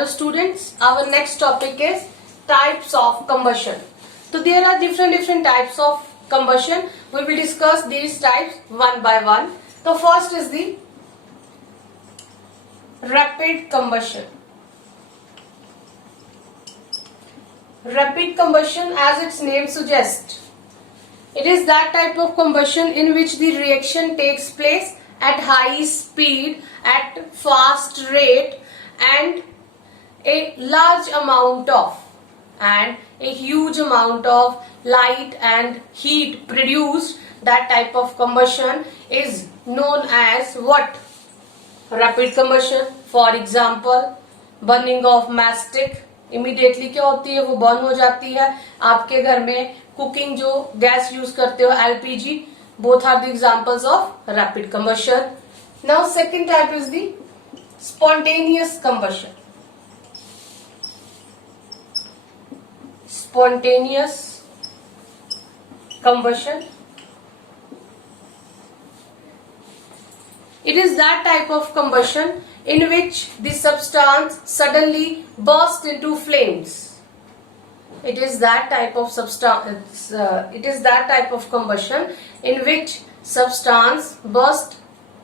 Hello students, our next topic is types of combustion. So there are different types of combustion. We will discuss these types one by one. So first is the rapid combustion. Rapid combustion, as its name suggests, it is that type of combustion in which the reaction takes place at high speed, at fast rate, and a large amount of and a huge amount of light and heat produced. That type of combustion is known as what? Rapid combustion. For example, burning of mastic. Immediately क्या होती है, वो burn हो जाती है. आपके घर में कुकिंग जो गैस यूज करते हो, LPG, both are the examples of rapid combustion. Now second type is the spontaneous combustion. Spontaneous combustion, it is that type of combustion in which the substance suddenly bursts into flames. It is that type of substance. It is that type of combustion in which substance bursts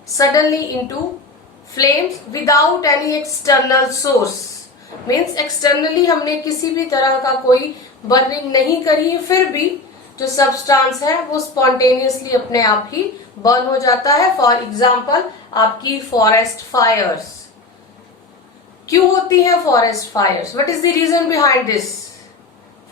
suddenly into flames without any external source. Means externally हमने किसी भी तरह का कोई burning नहीं करी है, फिर भी जो सब्सटेंस है वो स्पॉन्टेनियसली अपने आप ही बर्न हो जाता है. फॉर एग्जाम्पल, आपकी फॉरेस्ट फायर्स. क्यों होती है forest fires? What is the reason behind this?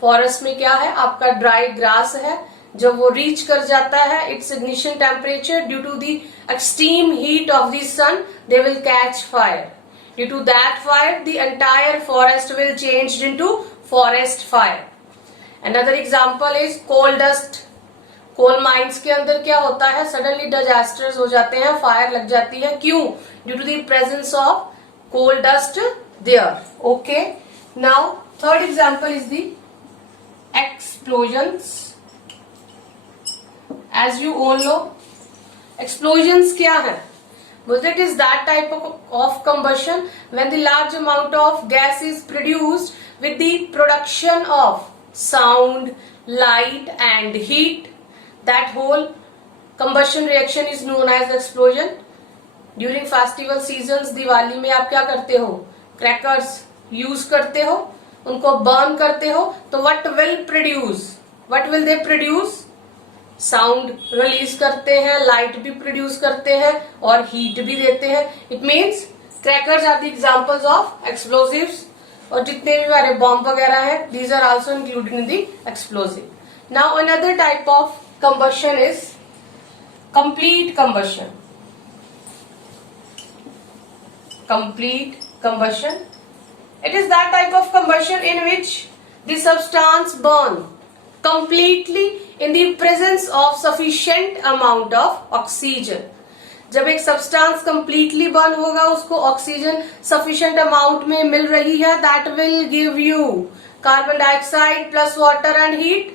Forest में क्या है, आपका ड्राई ग्रास है, जब वो रीच कर जाता है its ignition temperature, due to the extreme heat of the sun they will catch fire. Due to that fire, the entire forest will change into forest fire. Another example is coal dust. Coal mines के अंदर क्या होता है, suddenly disasters हो जाते हैं, fire लग जाती है. क्यों? Due to the presence of coal dust there. Okay, now third example is the explosions. As you all know, explosions क्या है? But it is that type of combustion when the large amount of gas is produced with the production of sound, light and heat. That whole combustion reaction is known as explosion. During festival seasons, Diwali में आप क्या करते हो? Crackers use करते हो, उनको burn करते हो, तो what will produce? What will they produce? Sound release करते हैं, लाइट भी प्रोड्यूस करते हैं और हीट भी देते हैं. It means crackers are the examples of explosives. और जितने भी हमारे बॉम्ब वगैरह है, these are also included in the explosive. Now another type of combustion is complete combustion. Complete combustion, it is that type of combustion in which the substance burn completely in the presence of sufficient amount of oxygen. जब एक substance completely burn होगा, उसको oxygen sufficient amount में मिल रही है, that will give you carbon dioxide plus water and heat,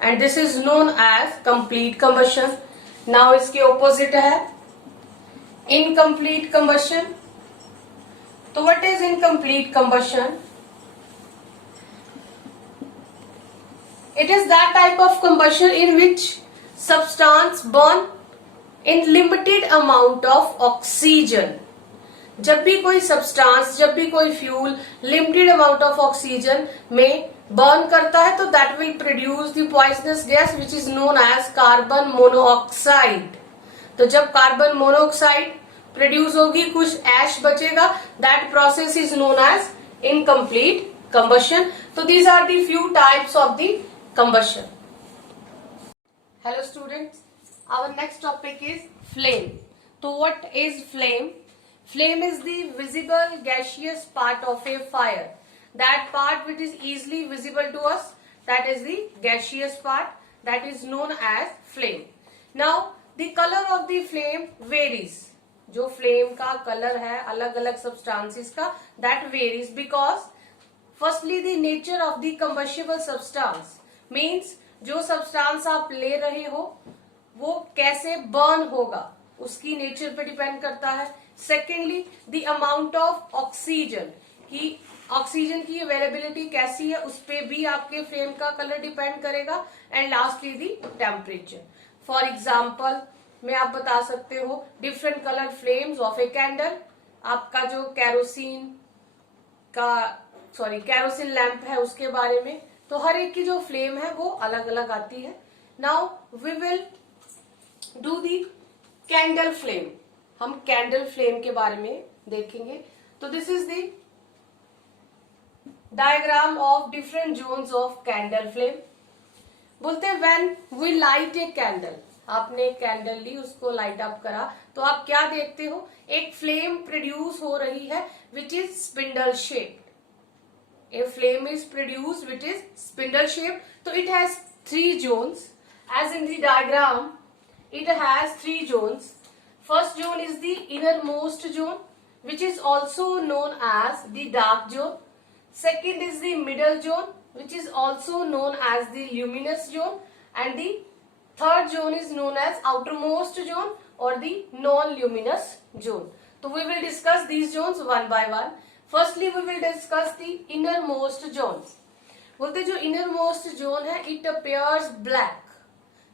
and this is known as complete combustion. Now इसके opposite है incomplete combustion. तो what is incomplete combustion? It is that type of combustion in which substance burn in limited amount of oxygen. जब भी कोई substance, जब भी कोई fuel limited amount of oxygen में burn करता है, तो that will produce the poisonous gas which is known as carbon monoxide. तो जब carbon monoxide produce होगी, कुछ ash बचेगा, that process is known as incomplete combustion. So these are the few types of the combustion. Hello students, our next topic is flame. So what is flame? Flame is the visible gaseous part of a fire. That part which is easily visible to us, that is the gaseous part, that is known as flame. Now the color of the flame varies. जो flame का color है अलग अलग substances का, that varies because firstly the nature of the combustible substance means जो substance आप ले रहे हो वो कैसे बर्न होगा, उसकी नेचर पे डिपेंड करता है. Secondly the amount of oxygen, कि ऑक्सीजन की अवेलेबिलिटी कैसी है उस पे भी आपके फ्लेम का कलर डिपेंड करेगा, and lastly the temperature. For example में आप बता सकते हो different colour flames of a candle. आपका जो कैरोसिन लैंप है उसके बारे में, तो हर एक की जो फ्लेम है वो अलग अलग आती है। Now we will do the candle flame. हम कैंडल फ्लेम के बारे में देखेंगे। तो this is the diagram of different zones of candle flame. बोलते हैं when we light a candle, आपने एक कैंडल ली, उसको लाइट अप करा, तो आप क्या देखते हो, एक फ्लेम प्रोड्यूस हो रही है which is spindle shaped. A flame is produce which is spindle shaped. तो it has 3 zones as in the diagram. It has 3 zones. First zone is the innermost zone, which is also known as the dark zone. Second is the middle zone, which is also known as the luminous zone. And the third zone is known as outermost zone or the non-luminous zone. So we will discuss these zones one by one. Firstly, we will discuss the innermost zones. बोलते जो innermost zone है, it appears black.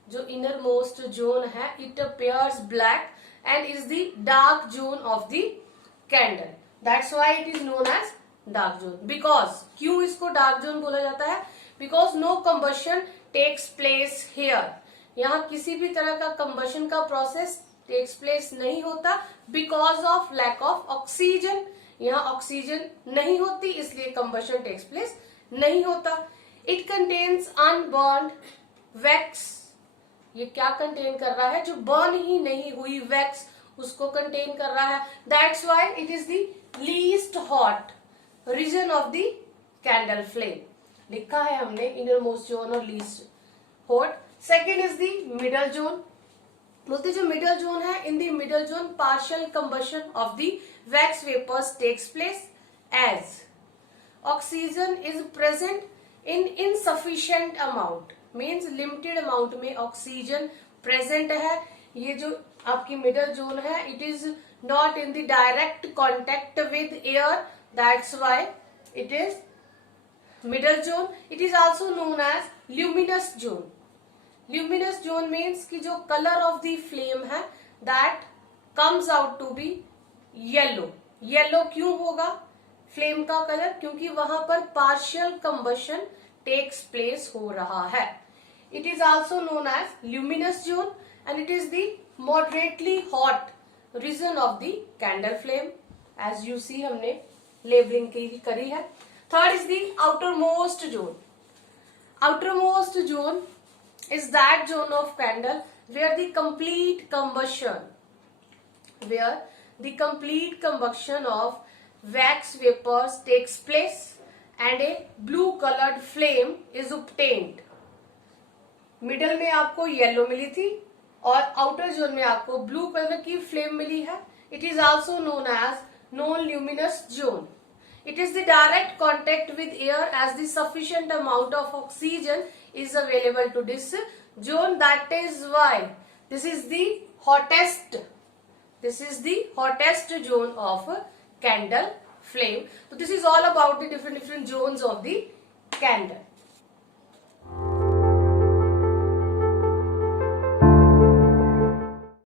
जो inner most zone है it appears black and is the dark zone of the candle. That's why it is known as dark zone. Because क्यों इसको dark zone बोला जाता है, because no combustion takes place here. यहाँ किसी भी तरह का कंबशन का प्रोसेस टेक्स प्लेस नहीं होता because of lack of oxygen. यहाँ ऑक्सीजन नहीं होती इसलिए कंबशन टेक्स प्लेस नहीं होता। It contains unburned wax. ये क्या कंटेन कर रहा है, जो बर्न ही नहीं हुई वैक्स उसको कंटेन कर रहा है। That's why it is the least hot region of the candle flame. लिखा है हमने इनर मोस्ट जोन और least hot. Second is the middle zone. बोलते जो मिडल जोन है, in the middle zone partial combustion of the wax vapours takes place as oxygen is present in insufficient amount. Means limited amount में oxygen present है। ये जो आपकी middle zone है it is not in the direct contact with air, that's why it is middle zone. It is also known as luminous zone. Luminous zone means कि जो colour of the flame है that comes out to be yellow. Yellow क्यों होगा flame का colour, क्योंकि वहां पर partial combustion takes place हो रहा है। It is also known as luminous zone and it is the moderately hot region of the candle flame. As you see हमने labeling करी है। Third is the outermost zone. Outermost zone is that zone of candle where the complete combustion of wax vapors takes place and a blue colored flame is obtained. Middle में आपको yellow मिली थी और outer zone में आपको blue colour की flame मिली है। It is also known as non luminous zone. It is the direct contact with air as the sufficient amount of oxygen is available to this zone. That is why this is the hottest zone of candle flame. तो this is all about the different zones of the candle.